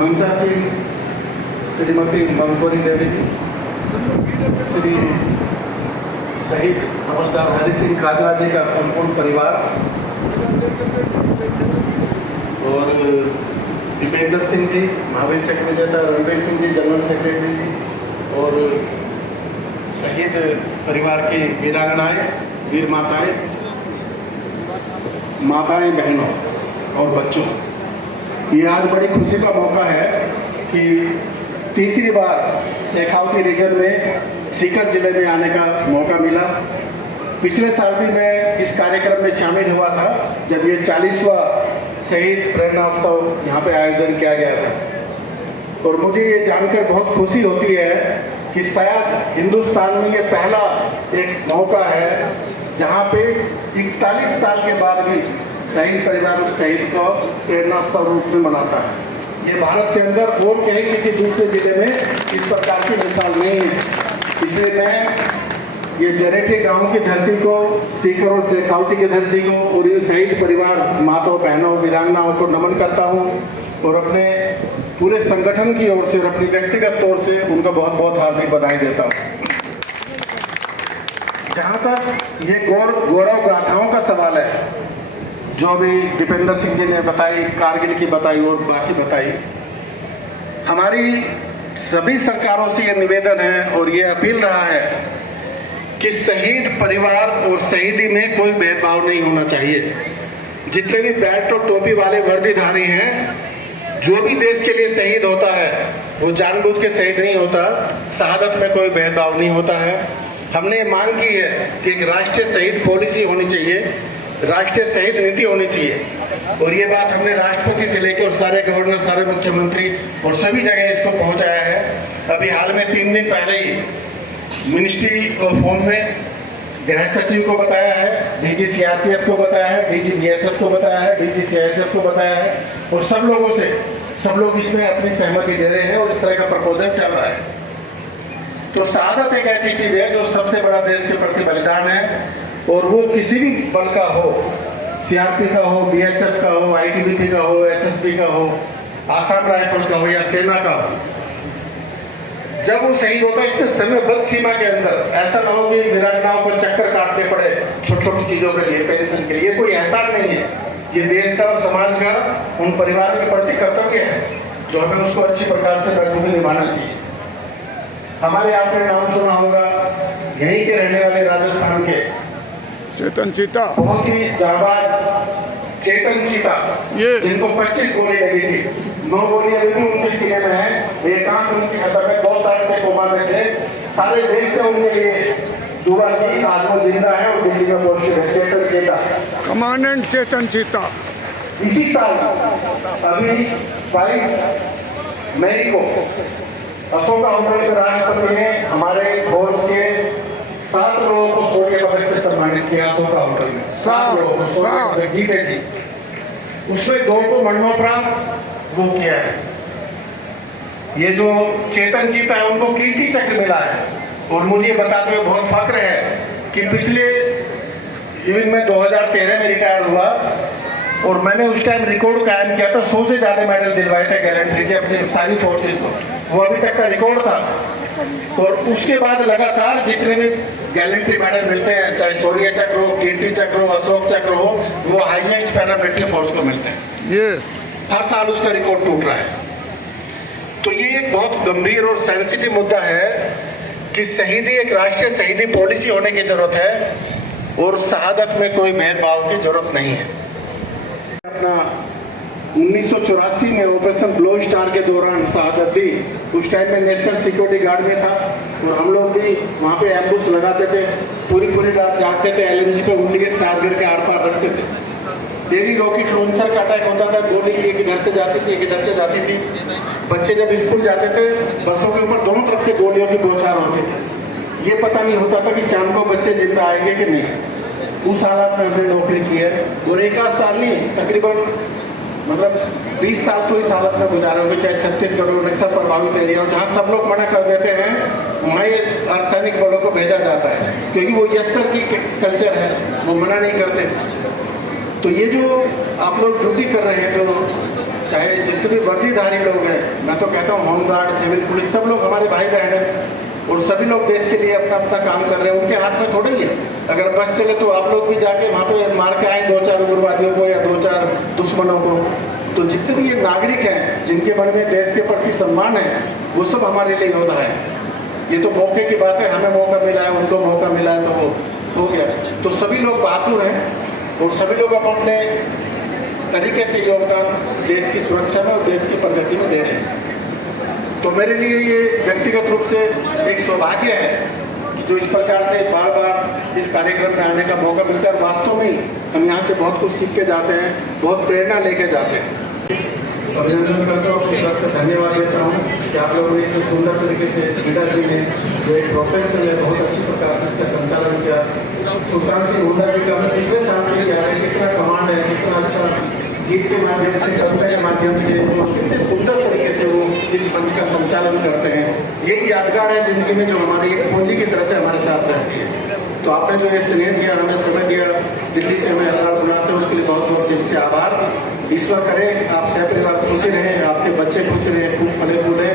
मंचा सिंह, श्रीमती मंगोरी देवी जी, श्री शहीद हवलदार हरि सिंह काजरा जी का संपूर्ण परिवार और दीपेंद्र सिंह जी, महावीर चक्र विजेता रणवीर सिंह जी, जनरल सेक्रेटरी जी, और शहीद परिवार की वीरांगनाएं, वीर माताएं, बहनों और बच्चों, ये आज बड़ी खुशी का मौका है कि तीसरी बार शेखावटी रीजन में सीकर जिले में आने का मौका मिला। पिछले साल भी मैं इस कार्यक्रम में शामिल हुआ था जब ये 40वां शहीद प्रेरणा उत्सव यहाँ पे आयोजन किया गया था, और मुझे ये जानकर बहुत खुशी होती है कि शायद हिंदुस्तान में ये पहला एक मौका है जहाँ पे 41 साल के बाद भी शहीद परिवार उस शहीद को प्रेरणा उत्सव रूप में मनाता है। ये भारत के अंदर और कहीं किसी दूसरे जिले में इस प्रकार की मिसाल नहीं है। इसलिए मैं ये जरेठी गांव की धरती को, सीकर और शेखावटी की धरती को और ये शहीद परिवार माताओं, बहनों, वीरांगनाओं को नमन करता हूँ और अपने पूरे संगठन की ओर से और अपनी व्यक्तिगत तौर से उनका बहुत बहुत हार्दिक बधाई देता हूँ। जहाँ तक ये गौरव गाथाओं का सवाल है, जो भी दीपेंद्र सिंह जी ने बताई, कारगिल की बताई और बाकी बताई, हमारी सभी सरकारों से ये निवेदन है और ये अपील रहा है कि शहीद परिवार और शहीदी में कोई भेदभाव नहीं होना चाहिए। जितने भी बेल्ट और टोपी वाले वर्दीधारी हैं, जो भी देश के लिए शहीद होता है वो जानबूझ के शहीद नहीं होता, शहादत में कोई भेदभाव नहीं होता है। हमने मांग की है कि एक राष्ट्रीय शहीद पॉलिसी होनी चाहिए, राष्ट्रीय शहीद नीति होनी चाहिए, और ये बात हमने राष्ट्रपति से लेकर और सारे गवर्नर, सारे मुख्यमंत्री और सभी जगह इसको पहुंचाया है। अभी हाल में 3 दिन पहले ही मिनिस्ट्री ऑफ होम में गृह सचिव को बताया है, डीजी सीआरपीएफ को बताया है, डीजी बीएसएफ को बताया है, डीजी सीआईएसएफ को बताया है, और सब लोग इसमें अपनी सहमति दे रहे हैं और इस तरह का प्रपोजल चल रहा है। तो शहादत एक ऐसी चीज है जो सबसे बड़ा देश के प्रति बलिदान है, और वो किसी भी बल का हो, सीआरपी का हो, बीएसएफ का हो, आईटीबीपी का हो, एसएसबी का हो, आसाम राइफल का हो या सेना का हो। जब वो शहीद होता है इसमें समयबद्ध सीमा के अंदर, ऐसा ना हो कि वीरांगनाओं को चक्कर काटने पड़े छोटी छोटी चीजों के लिए, पेंशन के लिए। कोई एहसान नहीं है, ये देश का और समाज का उन परिवारों के प्रति कर्तव्य है जो हमें उसको अच्छी प्रकार से बखूबी निभाना चाहिए। हमारे आपने नाम सुना होगा, यहीं के रहने वाले राजस्थान के चेतन चीता, बहुत ही जाबाज चेतन चीता, जिनको 25 गोली लगी थी, 9 गोलियां अभी भी उनके सीने में है, एक आंख उनकी खत्म है, 2 साल से कोमा में थे। सारे देश ने उनके लिए दुआ की, आज वो जिंदा है और दिल्ली में पहुंचे हैं। चेतन चीता, कमांडेंट चेतन चीता। इसी साल अभी 22 मई को अशोका होटल में राष्ट्रपति ने हमारे फोर्स के 7 लोगों को शौर्य पदक से सम्मानित किया। अशोका होटल में 7 लोगों को शौर्य पदक जीते थी, उसमें 2 को मरणोपरांत वो किया है। ये जो चेतन चीता है उनको कीर्ति चक्र मिला है, और मुझे बताते हुए बहुत फक्र है कि पिछले युद्ध में 2013 में रिटायर हुआ और मैंने उस टाइम रिकॉर्ड कायम किया था। 100 से ज्यादा मेडल दिलवाए थे गैलेंट्री के अपनी सारी फोर्सेज को, वो अभी तक का रिकॉर्ड था। और उसके बाद लगातार जितने भी गैलेंट्री मेडल मिलते हैं, चाहे शौर्य चक्र हो, कीर्ति चक्र हो, अशोक चक्र हो, वो हाईएस्ट पैरामिलिट्री फोर्स को मिलते हैं। यस, हर साल उसका रिकॉर्ड टूट रहा है। तो ये एक बहुत गंभीर और सेंसिटिव मुद्दा है कि शहीदी, एक राष्ट्रीय शहीदी पॉलिसी होने की जरूरत है और शहादत में कोई भेदभाव की जरूरत नहीं है। अपना 1984 में ऑपरेशन ब्लू स्टार के दौरान शहादत दी। उस टाइम में नेशनल सिक्योरिटी गार्ड में था और हम लोग भी वहाँ पे एम्बुश लगाते थे, पूरी रात जागते थे, एलएमजी पे उंगली के टारगेट के आर पार रखते थे। डेली रॉकेट लॉन्चर का अटैक होता था, गोली एक इधर से जाती थी, एक इधर से जाती थी। बच्चे जब स्कूल जाते थे, बसों के ऊपर दोनों तरफ से गोलियों की बौछार होती थी। ये पता नहीं होता था कि शाम को बच्चे जिंदा आएंगे कि नहीं। उस हालात में हमने नौकरी की है और एक आध साल नहीं, तकरीबन मतलब 20 साल तो इस हालत में गुजारे होंगे, चाहे छत्तीसगढ़ हो, नक्सल प्रभावित एरिया हो, जहाँ सब लोग मना कर देते हैं वहाँ ये अर्धसैनिक बलों को भेजा जाता है, क्योंकि वो यस्सर की कल्चर है, वो मना नहीं करते। तो ये जो आप लोग ड्यूटी कर रहे हैं, जो चाहे जितने भी वर्दीधारी लोग हैं, मैं तो कहता हूँ होमगार्ड, सिविल पुलिस, सब लोग हमारे भाई बहन हैं और सभी लोग देश के लिए अपना अपना काम कर रहे हैं। उनके हाथ में थोड़ा ही है। अगर बस चले तो आप लोग भी जाके वहाँ पे मार के आए 2-4 उग्रवादियों को या 2-4 दुश्मनों को। तो जितने भी ये नागरिक हैं जिनके मन में देश के प्रति सम्मान है, वो सब हमारे लिए योद्धा है। ये तो मौके की बात है, हमें मौका मिला है, उनको मौका मिला है, तो वो हो गया। तो सभी लोग बहादुर हैं और सभी लोग अपने तरीके से योगदान देश की सुरक्षा में और देश की प्रगति में दे रहे हैं। तो मेरे लिए ये व्यक्तिगत रूप से एक सौभाग्य है कि जो इस प्रकार से बार बार इस कार्यक्रम में आने का मौका मिलता है। वास्तव में हम यहाँ से बहुत कुछ सीख के जाते हैं, बहुत प्रेरणा लेके जाते हैं। अभिनंदन करता हूँ, इस वक्त धन्यवाद देता हूँ कि आप लोगों ने इतने सुंदर तरीके से लीडर जी ने जो एक प्रोफेसर है बहुत अच्छी प्रकार से इसका संचालन किया। सुल्तान सिंह हुड्डा जी का हमने पिछले साल से किया है, कितना कमांड है, कितना अच्छा गीत के माध्यम से, कविता के माध्यम से, वो कितने सुंदर तरीके से वो इस मंच का संचालन करते हैं। यही यादगार है जिंदगी में, जो हमारी एक पूंजी की तरह से हमारे साथ रहती है। तो आपने जो ये स्नेह दिया, हमें समय दिया, दिल्ली से हमें हर बार बुलाते हैं, उसके लिए बहुत बहुत दिल से आभार। ईश्वर करे आप सह परिवार खुशी रहें, आपके बच्चे खुश रहें, खूब फले फूले,